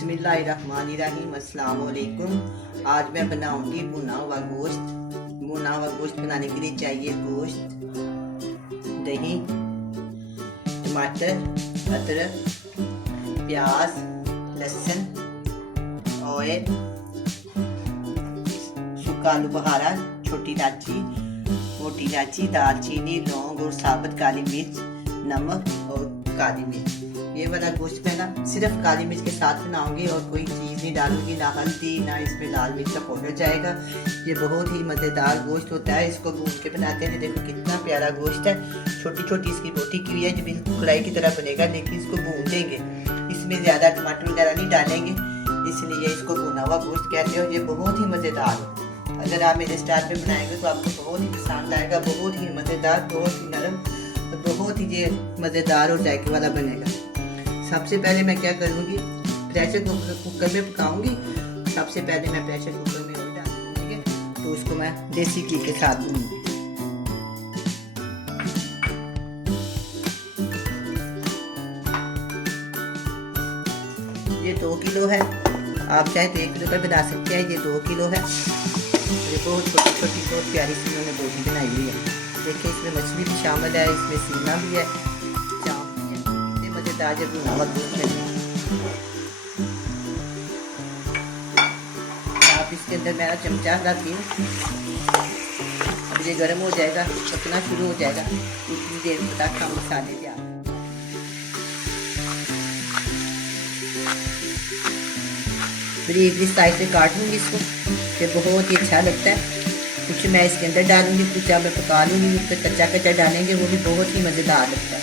बिस्मिल्लाहिर्रहमानिर्रहीम। अस्सलाम वालेकुम। आज मैं बनाऊंगी भुना हुआ गोश्त। भुना हुआ गोश्त बनाने के लिए चाहिए गोश्त, दही, टमाटर, अदरक, प्याज, लहसुन, ऑयल, सूखा आलू बुखारा, छोटी इलायची, मोटी इलायची, दालचीनी, लौंग और साबुत काली मिर्च, नमक और काली मिर्च। ये वाला गोश्त मैं ना सिर्फ काली मिर्च के साथ बनाऊंगी और कोई चीज़ नहीं डालूंगी, ना हल्दी, ना इसमें लाल मिर्च का पाउडर जाएगा। ये बहुत ही मज़ेदार गोश्त होता है। इसको भून के बनाते हैं। देखो कितना प्यारा गोश्त है। छोटी छोटी इसकी बोटी की हुई है, जो बिल्कुल कढ़ाई की तरह बनेगा, लेकिन इसको भून देंगे। इसमें ज़्यादा टमाटर वगैरह नहीं डालेंगे, इसलिए इसको भुना हुआ गोश्त कहते हो। ये बहुत ही मज़ेदार हो। अगर आप मेरे स्टाइल में बनाएंगे तो आपको बहुत ही पसंद आएगा। बहुत ही मज़ेदार, बहुत ही नरम, बहुत ही ये मज़ेदार और जायके वाला बनेगा। सबसे पहले मैं क्या करूँगी, प्रेशर कुकर में पकाऊंगी। सबसे पहले मैं प्रेशर कुकर में ऑयल डालूंगी, तो उसको मैं देसी घी के साथ भूनूंगी। ये 2 किलो है। आप चाहे तो 1 किलो का बना सकते हैं। ये 2 किलो है। ये बहुत छोटी छोटी बहुत प्यारी सी मैंने बोटी बनाई हुई है। देखिए इसमें मछली भी शामिल है, इसमें सीना भी है, चाप भी है। इतने मज़ेदार जब भुना हुआ गोश्त है। आप इसके अंदर मेरा चमचा डालती हूँ। अब ये गर्म हो जाएगा, पकना शुरू हो जाएगा। उतनी देर तक हम मसाले तैयार। बरीक साइज से काट लूँगी इसको। ये बहुत ही अच्छा लगता है। कुछ मैं इसके अंदर डालूंगी, कुछ मैं पका लूँगी। उस पर कच्चा कच्चा डालेंगे, वो भी बहुत ही मज़ेदार लगता है।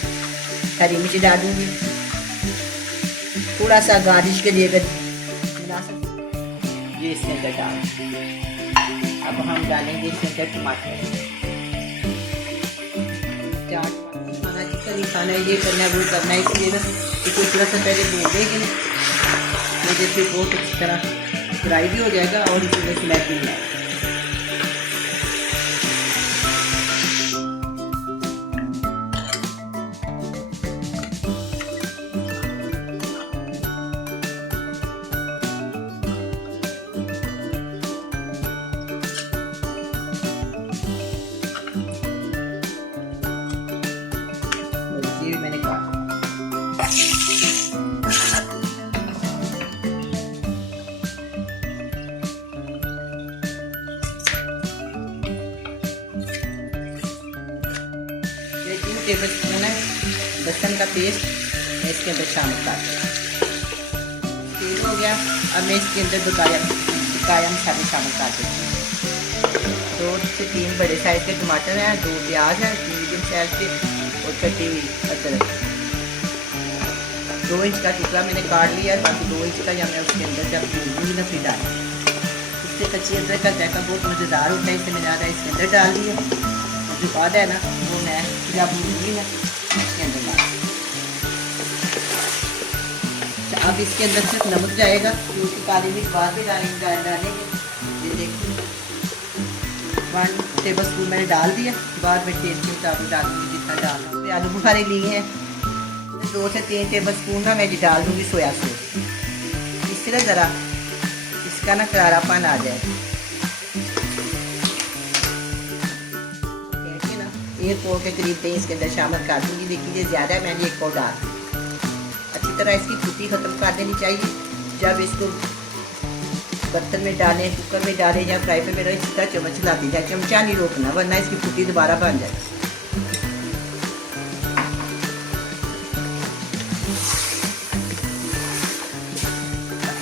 हरी मिर्च डालूंगी, थोड़ा सा गार्निश के लिए मिला सकते ये इसके अंदर डाल। अब हम डालेंगे इसके अंदर टमाटर। खाना जितना नहीं खाना है, ये करना है वो करना है। इसलिए बस इसको थोड़ा सा पहले भून देंगे, तो जैसे बहुत अच्छी तरह फ्राई भी हो जाएगा और इसमें स्मेल भी नहीं आएगा। मैंने कहा ये 2 टेबल स्पून है लहसुन का पेस्ट मैं इसके अंदर शामिल कर तेल हो गया। अब मैं इसके अंदर बकाया मसाले शामिल कर देती हूँ। 2 से 3 बड़े साइज के टमाटर हैं, 2 प्याज हैं मीडियम साइज के, और कटी हुई अदरक। 2 इंच का टुकड़ा मैंने काट लिया है, बाकी 2 इंच का या मैं उसके अंदर जब भूनूंगी ना फिर डाल। इससे कच्ची अदरक का जायका बहुत मज़ेदार होता है। इससे मैंने आधा इसके अंदर डाल दिया। जो बाद है ना वो मैं जब भूनूंगी ना इसके अंदर डाल। अब इसके अंदर सिर्फ नमक जाएगा, क्योंकि काली मिर्च बाद में डालेंगे। ये देखिए 1 टेबल स्पून मैंने डाल दिया। बाद में टेस्ट के मुताबिक डालूंगी जितना डालना। आलू बुखारे लिए हैं 2 से 3 टेबल स्पून का मैं डाल दूँगी सोया सॉस। इससे ना ज़रा इसका ना करारापन आ जाए। देखिए ना 1 पाव के करीब दही इसके अंदर शामिल कर दूँगी, लेकिन ये ज़्यादा है, मैंने 1 पाव डाल दी। अच्छी तरह इसकी फूटी ख़त्म कर देनी चाहिए। जब इसको बर्तन में डालें, कुकर में डालें या फ्राई पैन में डालें, इसका चम्मच हिलाती जाए, चमचा नहीं रोकना, वरना इसकी फूटी दोबारा बन जाए।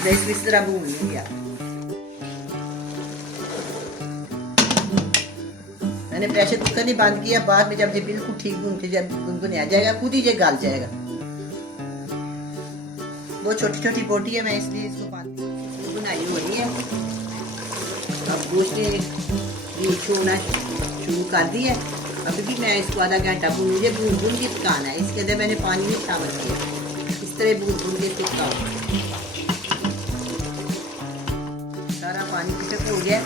इस तरह भून लूँगी। मैंने प्रेशर कुकर नहीं बंद किया। बाद में जब ये बिल्कुल ठीक भून के जब गुनगुने आ जाएगा, खुद ही ये गल जाएगा। वो छोटी छोटी बोटी है, मैं इसलिए इसको बनाई हुई है। अब गोश्त छोड़ना शुरू कर दी है। अभी भी मैं इसको आधा घंटा भून के पकाना है। इसके अंदर मैंने पानी नहीं शामिल किया। इस तरह भून के इसको पकाऊँ। सारा पानी फिटक हो गया।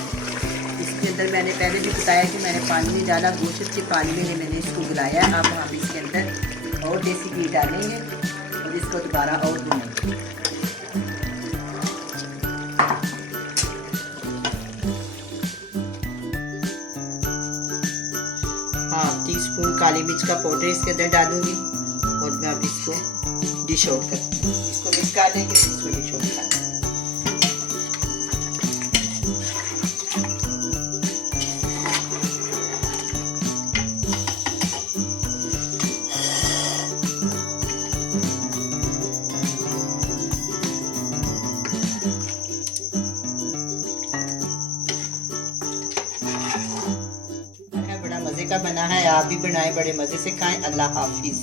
इसके अंदर मैंने पहले भी बताया कि मैंने पानी नहीं डाला, गोश्त के पानी में मैंने इसको गलाया। अब हम इसके अंदर और देसी घी डालेंगे और इसको दोबारा और भूनेंगे। हाफ टी स्पून काली मिर्च का पाउडर इसके अंदर डालूंगी और मैं अब इसको डिश आउट कर, इसको मिक्स कर देंगे, इसको डिश आउट कर। बड़ा मजे का बना है, आप भी बनाएं, बड़े मजे से खाएं। अल्लाह हाफिज।